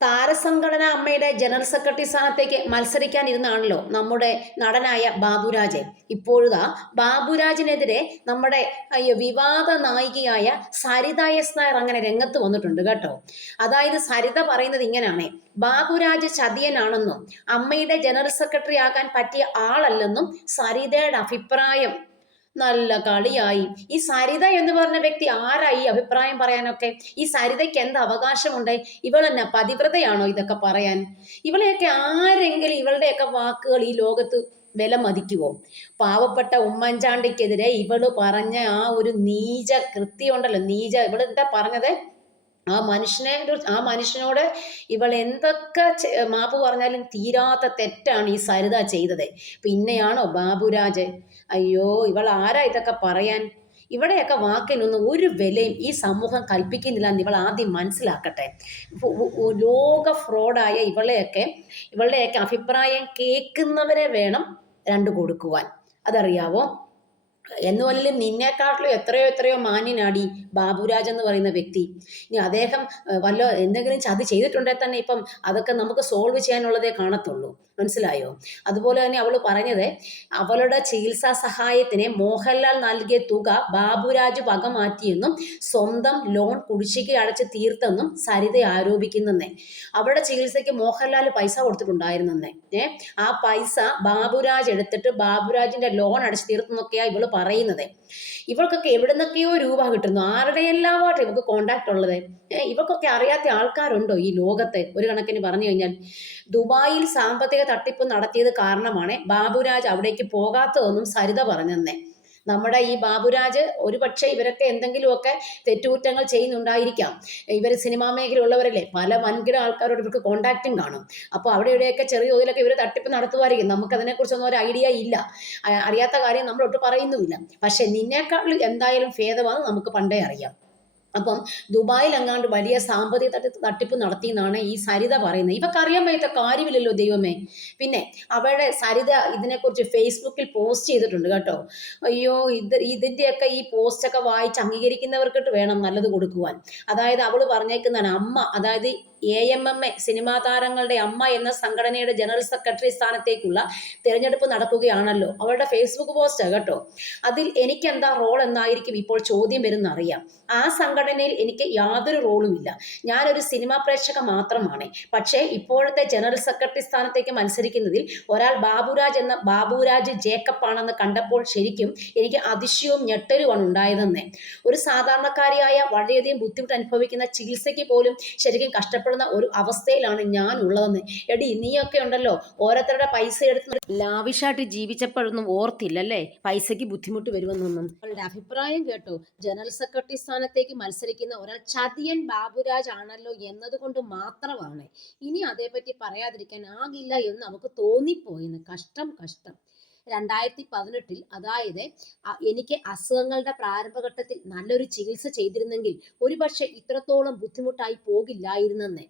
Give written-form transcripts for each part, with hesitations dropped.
താരസംഘടന അമ്മയുടെ general secretary സ്ഥാനത്തേക്ക് മത്സരിക്കാനിരുന്നാണല്ലോ നമ്മുടെ നടനായ ബാബുരാജ്. ഇപ്പോഴാ ബാബുരാജിനെതിരെ നമ്മുടെ വിവാദ നായികയായ സരിത എസ് നായർ അങ്ങനെ രംഗത്ത് വന്നിട്ടുണ്ട് കേട്ടോ. അതായത് സരിത പറയുന്നത് ഇങ്ങനെയാണ്: ബാബുരാജ് ചതിയനാണെന്നും അമ്മയുടെ ജനറൽ സെക്രട്ടറി ആകാൻ പറ്റിയ ആളല്ലെന്നും സരിതയുടെ അഭിപ്രായം. നല്ല കളിയായി. ഈ സരിത എന്ന് പറഞ്ഞ വ്യക്തി ആരായി അഭിപ്രായം പറയാനൊക്കെ? ഈ സരിതയ്ക്ക് എന്ത് അവകാശമുണ്ട്? ഇവൾ തന്നെ പതിവ്രതയാണോ ഇതൊക്കെ പറയാൻ? ഇവളെയൊക്കെ ആരെങ്കിലും ഇവളുടെയൊക്കെ വാക്കുകൾ ഈ ലോകത്ത് വില മതിക്കുവോ? പാവപ്പെട്ട ഉമ്മൻചാണ്ടിക്കെതിരെ ഇവള് പറഞ്ഞ ആ ഒരു നീച കൃത്യം ഉണ്ടല്ലോ, നീച, ഇവള് എന്താ പറഞ്ഞത്? ആ മനുഷ്യനോട് ഇവൾ എന്തൊക്കെ മാപ്പ് പറഞ്ഞാലും തീരാത്ത തെറ്റാണ് ഈ സരിത ചെയ്തത്. പിന്നെയാണോ ബാബുരാജ്? അയ്യോ, ഇവൾ ആരാ ഇതൊക്കെ പറയാൻ? ഇവിടെയൊക്കെ വാക്കിനൊന്നും ഒരു വിലയും ഈ സമൂഹം കൽപ്പിക്കുന്നില്ല എന്ന് ഇവൾ ആദ്യം മനസ്സിലാക്കട്ടെ. ലോക ഫ്രോഡായ ഇവളുടെയൊക്കെ അഭിപ്രായം കേൾക്കുന്നവരെ വേണം രണ്ട് കൊടുക്കുവാൻ. അതറിയാവോ? എന്നുവല്ലും നിന്നെക്കാട്ടിലും എത്രയോ എത്രയോ മാന്യനാടി ബാബുരാജ് എന്ന് പറയുന്ന വ്യക്തി. ഇനി അദ്ദേഹം എന്തെങ്കിലും ചതി ചെയ്തിട്ടുണ്ടെങ്കിൽ തന്നെ ഇപ്പം അതൊക്കെ നമുക്ക് സോൾവ് ചെയ്യാനുള്ളതേ കാണത്തുള്ളൂ. മനസ്സിലായോ? അതുപോലെ തന്നെ അവൾ പറഞ്ഞത്, അവളുടെ ചികിത്സാ സഹായത്തിന് മോഹൻലാൽ നൽകിയ തുക ബാബുരാജ് വക മാറ്റിയെന്നും സ്വന്തം ലോൺ കുടിശ്ശിക അടച്ച് തീർത്തെന്നും സരിത ആരോപിക്കുന്നെന്നേ. അവളുടെ ചികിത്സയ്ക്ക് മോഹൻലാൽ പൈസ കൊടുത്തിട്ടുണ്ടായിരുന്നെന്നേ. ആ പൈസ ബാബുരാജ് എടുത്തിട്ട് ബാബുരാജിന്റെ ലോൺ അടച്ച് തീർത്തെന്നൊക്കെയാ ഇവള് പറയുന്നത്. ഇവൾക്കൊക്കെ എവിടെ നിന്നൊക്കെയോ രൂപ കിട്ടുന്നു. ആരുടെയെല്ലാമായിട്ട് ഇവർക്ക് കോണ്ടാക്ട് ഉള്ളത്? ഇവൾക്കൊക്കെ അറിയാത്ത ആൾക്കാരുണ്ടോ ഈ ലോകത്ത്? ഒരു കണക്കിന് പറഞ്ഞു കഴിഞ്ഞാൽ ദുബായിൽ സാമ്പത്തിക തട്ടിപ്പ് നടത്തിയത് കാരണമാണ് ബാബുരാജ് അവിടേക്ക് പോകാത്തതെന്നും സരിത പറഞ്ഞെന്നേ. നമ്മുടെ ഈ ബാബുരാജ് ഒരുപക്ഷെ ഇവരൊക്കെ എന്തെങ്കിലുമൊക്കെ തെറ്റുകുറ്റങ്ങൾ ചെയ്യുന്നുണ്ടായിരിക്കാം. ഇവർ സിനിമാ മേഖലയുള്ളവരല്ലേ, പല വൻകിട ആൾക്കാരോട് ഇവർക്ക് കോണ്ടാക്റ്റും കാണും. അപ്പോൾ അവിടെ ഇവിടെയൊക്കെ ചെറിയ തോതിലൊക്കെ ഇവർ തട്ടിപ്പ് നടത്തുമായിരിക്കും. നമുക്കതിനെക്കുറിച്ചൊന്നും ഒരു ഐഡിയ ഇല്ല, അറിയാത്ത കാര്യം നമ്മളൊട്ട് പറയുന്നുമില്ല. പക്ഷെ നിന്നേക്കാൾ എന്തായാലും ഭേദമാണ് നമുക്ക് പണ്ടേ അറിയാം. അപ്പം ദുബായിൽ എങ്ങാണ്ട് വലിയ സാമ്പത്തിക തട്ടിപ്പ് നടത്തി എന്നാണ് ഈ സരിത പറയുന്നത്. ഇവർക്ക് അറിയാൻ വയ്യാത്ത കാര്യമില്ലല്ലോ ദൈവമേ. പിന്നെ അവരുടെ സരിത ഇതിനെക്കുറിച്ച് ഫേസ്ബുക്കിൽ പോസ്റ്റ് ചെയ്തിട്ടുണ്ട് കേട്ടോ. അയ്യോ, ഇതിൻ്റെയൊക്കെ ഈ പോസ്റ്റൊക്കെ വായിച്ച് അംഗീകരിക്കുന്നവർക്കിട്ട് വേണം നല്ലത് കൊടുക്കുവാൻ. അതായത് അവൾ പറഞ്ഞേക്കുന്നതാണ്, അമ്മ, അതായത് AMMA സിനിമാ താരങ്ങളുടെ അമ്മ എന്ന സംഘടനയുടെ ജനറൽ സെക്രട്ടറി സ്ഥാനത്തേക്കുള്ള തിരഞ്ഞെടുപ്പ് നടക്കുകയാണല്ലോ. അവളുടെ ഫേസ്ബുക്ക് പോസ്റ്റ് കേട്ടോ. അതിൽ എനിക്കെന്താ റോൾ എന്നായിരിക്കും ഇപ്പോൾ ചോദ്യം വരുന്നറിയാം. ആ സംഘടനയിൽ എനിക്ക് യാതൊരു റോളുമില്ല. ഞാനൊരു സിനിമാ പ്രേക്ഷക മാത്രമാണ്. പക്ഷേ ഇപ്പോഴത്തെ ജനറൽ സെക്രട്ടറി സ്ഥാനത്തേക്ക് മത്സരിക്കുന്നതിൽ ഒരാൾ ബാബുരാജ് ജേക്കബ് ആണെന്ന് കണ്ടപ്പോൾ ശരിക്കും എനിക്ക് അതിശയവും ഞെട്ടലുമാണ് ഉണ്ടായതെന്ന്. ഒരു സാധാരണക്കാരിയായ വളരെയധികം ബുദ്ധിമുട്ട് അനുഭവിക്കുന്ന ചികിത്സയ്ക്ക് പോലും ശരിക്കും കഷ്ടപ്പെടുന്ന ഒരു അവസ്ഥയിലാണ് ഞാൻ ഉള്ളതെന്ന്. എടി, നീയൊക്കെ ഉണ്ടല്ലോ ഓരോരുത്തരുടെ പൈസ എടുത്ത് ലാവിഷായിട്ട് ജീവിച്ചപ്പോഴൊന്നും ഓർത്തില്ലല്ലേ പൈസയ്ക്ക് ബുദ്ധിമുട്ട് വരുമെന്നൊന്നും. അവളുടെ അഭിപ്രായം കേട്ടോ. ജനറൽ സെക്രട്ടറി സ്ഥാനത്തേക്ക് മത്സരിക്കുന്ന ഒരാൾ ചതിയൻ ബാബുരാജ് ആണല്ലോ എന്നതുകൊണ്ട് മാത്രമാണ് ഇനി അതേപറ്റി പറയാതിരിക്കാൻ ആകില്ല എന്ന് നമുക്ക് തോന്നിപ്പോയെന്ന്. കഷ്ടം കഷ്ടം. 2018 അതായത് എനിക്ക് അസുഖങ്ങളുടെ പ്രാരംഭഘട്ടത്തിൽ നല്ലൊരു ചികിത്സ ചെയ്തിരുന്നെങ്കിൽ ഒരുപക്ഷെ ഇത്രത്തോളം ബുദ്ധിമുട്ടായി പോകില്ലായിരുന്നെന്ന്.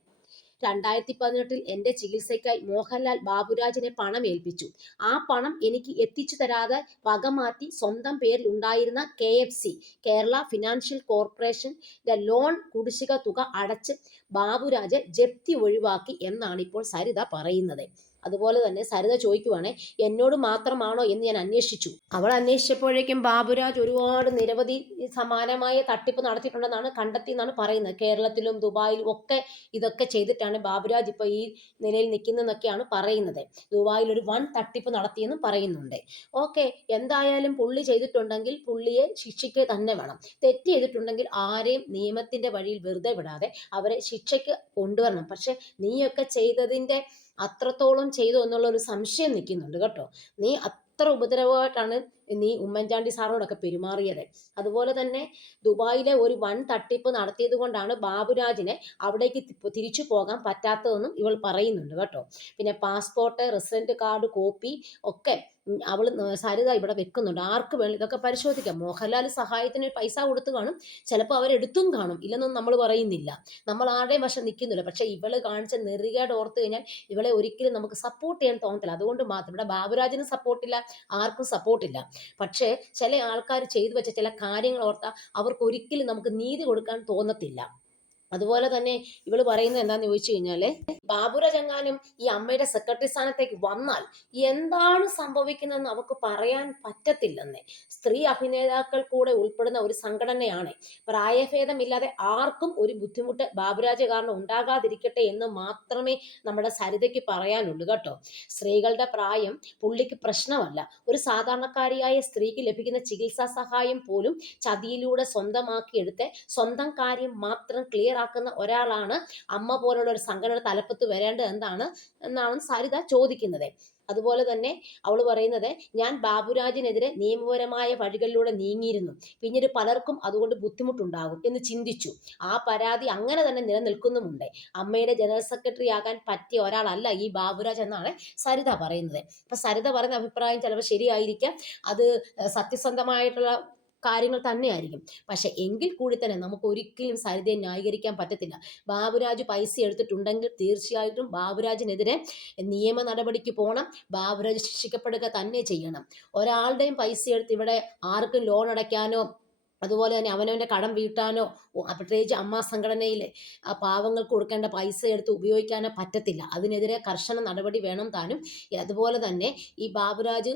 2018 എൻ്റെ ചികിത്സയ്ക്കായി മോഹൻലാൽ ബാബുരാജിനെ പണം ഏൽപ്പിച്ചു. ആ പണം എനിക്ക് എത്തിച്ചു തരാതെ വകമാറ്റി സ്വന്തം പേരിൽ ഉണ്ടായിരുന്ന KFC, കേരള ഫിനാൻഷ്യൽ കോർപ്പറേഷന്റെ ലോൺ കുടിശ്ശിക തുക അടച്ച് ബാബുരാജ് ജപ്തി ഒഴിവാക്കി എന്നാണ് ഇപ്പോൾ സരിത പറയുന്നത്. അതുപോലെ തന്നെ സരിത ചോദിക്കുവാണേ, എന്നോട് മാത്രമാണോ എന്ന് ഞാൻ അന്വേഷിച്ചു. അവൾ അന്വേഷിച്ചപ്പോഴേക്കും ബാബുരാജ് ഒരുപാട് നിരവധി സമാനമായ തട്ടിപ്പ് നടത്തിയിട്ടുണ്ടെന്നാണ് കണ്ടെത്തിയെന്നാണ് പറയുന്നത്. കേരളത്തിലും ദുബായിലും ഒക്കെ ഇതൊക്കെ ചെയ്തിട്ടാണ് ബാബുരാജ് ഇപ്പോൾ ഈ നിലയിൽ നിൽക്കുന്നതെന്നൊക്കെയാണ് പറയുന്നത്. ദുബായിൽ ഒരു വൻ തട്ടിപ്പ് നടത്തിയെന്നും പറയുന്നുണ്ട്. ഓക്കെ, എന്തായാലും പുള്ളി ചെയ്തിട്ടുണ്ടെങ്കിൽ പുള്ളിയെ ശിക്ഷിക്കുക തന്നെ വേണം. തെറ്റ് ചെയ്തിട്ടുണ്ടെങ്കിൽ ആരെയും നിയമത്തിന്റെ വഴിയിൽ വെറുതെ വിടാതെ അവരെ ശിക്ഷയ്ക്ക് കൊണ്ടുവരണം. പക്ഷെ നീയൊക്കെ ചെയ്തതിൻ്റെ അത്രത്തോളം ചെയ്തു എന്നുള്ള ഒരു സംശയം നിൽക്കുന്നുണ്ട് കേട്ടോ. നീ അത്ര ഉപദ്രവമായിട്ടാണ് നീ ഉമ്മൻചാണ്ടി സാറിനോടൊക്കെ പെരുമാറിയത്. അതുപോലെ തന്നെ ദുബായിലെ ഒരു വൻ തട്ടിപ്പ് നടത്തിയത് കൊണ്ടാണ് ബാബുരാജിനെ അവിടേക്ക് തിരിച്ചു പോകാൻ പറ്റാത്തതെന്നും ഇവൾ പറയുന്നുണ്ട് കേട്ടോ. പിന്നെ പാസ്പോർട്ട്, റെസിഡന്റ് കാർഡ് കോപ്പി ഒക്കെ അവൾ സരിത ഇവിടെ വെക്കുന്നുണ്ട്. ആർക്ക് വേണം ഇതൊക്കെ പരിശോധിക്കാം. മോഹൻലാൽ സഹായത്തിന് പൈസ കൊടുത്തു കാണും, ചിലപ്പോൾ അവരെടുത്തും കാണും, ഇല്ലെന്നൊന്നും നമ്മൾ പറയുന്നില്ല. നമ്മൾ ആരുടെയും വശം നിൽക്കുന്നില്ല. പക്ഷെ ഇവള് കാണിച്ച നെറികേട് ഓർത്ത് കഴിഞ്ഞാൽ ഇവളെ ഒരിക്കലും നമുക്ക് സപ്പോർട്ട് ചെയ്യാൻ തോന്നത്തില്ല. അതുകൊണ്ട് മാത്രം ഇവിടെ ബാബുരാജിന് സപ്പോർട്ടില്ല, ആർക്കും സപ്പോർട്ടില്ല. പക്ഷേ ചില ആൾക്കാർ ചെയ്തു വെച്ച ചില കാര്യങ്ങൾ ഓർത്താൽ അവർക്ക് ഒരിക്കലും നമുക്ക് നീതി കൊടുക്കാൻ തോന്നത്തില്ല. അതുപോലെ തന്നെ ഇവള് പറയുന്നത് എന്താന്ന് ചോദിച്ചു കഴിഞ്ഞാല്, ബാബുരാജ് എങ്ങാനും ഈ അമ്മയുടെ സെക്രട്ടറി സ്ഥാനത്തേക്ക് വന്നാൽ എന്താണ് സംഭവിക്കുന്നതെന്ന് അവർക്ക് പറയാൻ പറ്റത്തില്ലെന്ന്. സ്ത്രീ അഭിനേതാക്കൾ കൂടെ ഉൾപ്പെടുന്ന ഒരു സംഘടനയാണ്. പ്രായഭേദമില്ലാതെ ആർക്കും ഒരു ബുദ്ധിമുട്ട് ബാബുരാജ് കാരണം ഉണ്ടാകാതിരിക്കട്ടെ എന്ന് മാത്രമേ നമ്മുടെ സരിതയ്ക്ക് പറയാനുള്ളൂ കേട്ടോ. സ്ത്രീകളുടെ പ്രായം പുള്ളിക്ക് പ്രശ്നമല്ല. ഒരു സാധാരണക്കാരിയായ സ്ത്രീക്ക് ലഭിക്കുന്ന ചികിത്സാ സഹായം പോലും ചതിയിലൂടെ സ്വന്തമാക്കിയെടുത്ത് സ്വന്തം കാര്യം മാത്രം ക്ലിയർ ആക്കുന്ന ഒരാളാണ് അമ്മ പോലുള്ള ഒരു സംഘടന തലപ്പത്ത് വരേണ്ടത് എന്നാണ് സരിത ചോദിക്കുന്നത്. അതുപോലെ തന്നെ അവൾ പറയുന്നത്, ഞാൻ ബാബുരാജിനെതിരെ നിയമപരമായ വഴികളിലൂടെ നീങ്ങിയിരുന്നു, പിന്നീട് പലർക്കും അതുകൊണ്ട് ബുദ്ധിമുട്ടുണ്ടാകും എന്ന് ചിന്തിച്ചു. ആ പരാതി അങ്ങനെ തന്നെ നിലനിൽക്കുന്നുമുണ്ട്. അമ്മയുടെ ജനറൽ സെക്രട്ടറി ആകാൻ പറ്റിയ ഒരാളല്ല ഈ ബാബുരാജ് എന്നാണ് സരിത പറയുന്നത്. അപ്പൊ സരിത പറയുന്ന അഭിപ്രായം ചിലപ്പോൾ ശരിയായിരിക്കാം, അത് സത്യസന്ധമായിട്ടുള്ള കാര്യങ്ങൾ തന്നെയായിരിക്കും. പക്ഷെ എങ്കിൽ കൂടി തന്നെ നമുക്ക് ഒരിക്കലും സരിതയെ ന്യായീകരിക്കാൻ പറ്റത്തില്ല. ബാബുരാജ് പൈസ എടുത്തിട്ടുണ്ടെങ്കിൽ തീർച്ചയായിട്ടും ബാബുരാജിനെതിരെ നിയമ നടപടിക്ക് പോകണം. ബാബുരാജ് ശിക്ഷിക്കപ്പെടുക തന്നെ ചെയ്യണം. ഒരാളുടെയും പൈസ എടുത്ത് ഇവിടെ ആർക്കും ലോൺ അടയ്ക്കാനോ അതുപോലെ തന്നെ അവനവൻ്റെ കടം വീട്ടാനോ പ്രത്യേകിച്ച് അമ്മ സംഘടനയിലെ ആ പാവങ്ങൾക്ക് കൊടുക്കേണ്ട പൈസ എടുത്ത് ഉപയോഗിക്കാനോ പറ്റത്തില്ല. അതിനെതിരെ കർശന നടപടി വേണം താനും. അതുപോലെ തന്നെ ഈ ബാബുരാജ്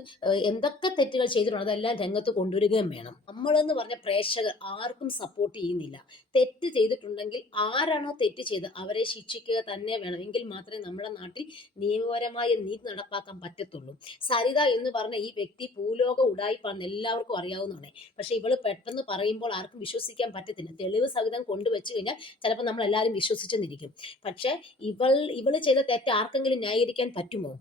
എന്തൊക്കെ തെറ്റുകൾ ചെയ്തിട്ടുണ്ടോ അതെല്ലാം രംഗത്ത് കൊണ്ടുവരികയും വേണം. നമ്മളെന്ന് പറഞ്ഞ പ്രേക്ഷകർ ആർക്കും സപ്പോർട്ട് ചെയ്യുന്നില്ല. തെറ്റ് ചെയ്തിട്ടുണ്ടെങ്കിൽ ആരാണോ തെറ്റ് ചെയ്ത് അവരെ ശിക്ഷിക്കുക തന്നെ വേണം. എങ്കിൽ മാത്രമേ നമ്മുടെ നാട്ടിൽ നിയമപരമായ നീതി നടപ്പാക്കാൻ പറ്റത്തുള്ളൂ. സരിത എന്ന് പറഞ്ഞ ഈ വ്യക്തി ഭൂലോക ഉടായിപ്പാണെന്ന് എല്ലാവർക്കും അറിയാവുന്നതാണ്. പക്ഷെ ഇവള് പെട്ടെന്ന് പറയുമ്പോൾ ആർക്കും വിശ്വസിക്കാൻ പറ്റത്തില്ല. തെളിവ് സഹിതം കൊണ്ടുവച്ച് കഴിഞ്ഞാൽ ചിലപ്പോൾ നമ്മൾ എല്ലാവരും വിശ്വസിച്ചെന്നിരിക്കും. പക്ഷെ ഇവള് ചെയ്ത തെറ്റ് ആർക്കെങ്കിലും ന്യായീകരിക്കാൻ പറ്റുമോ?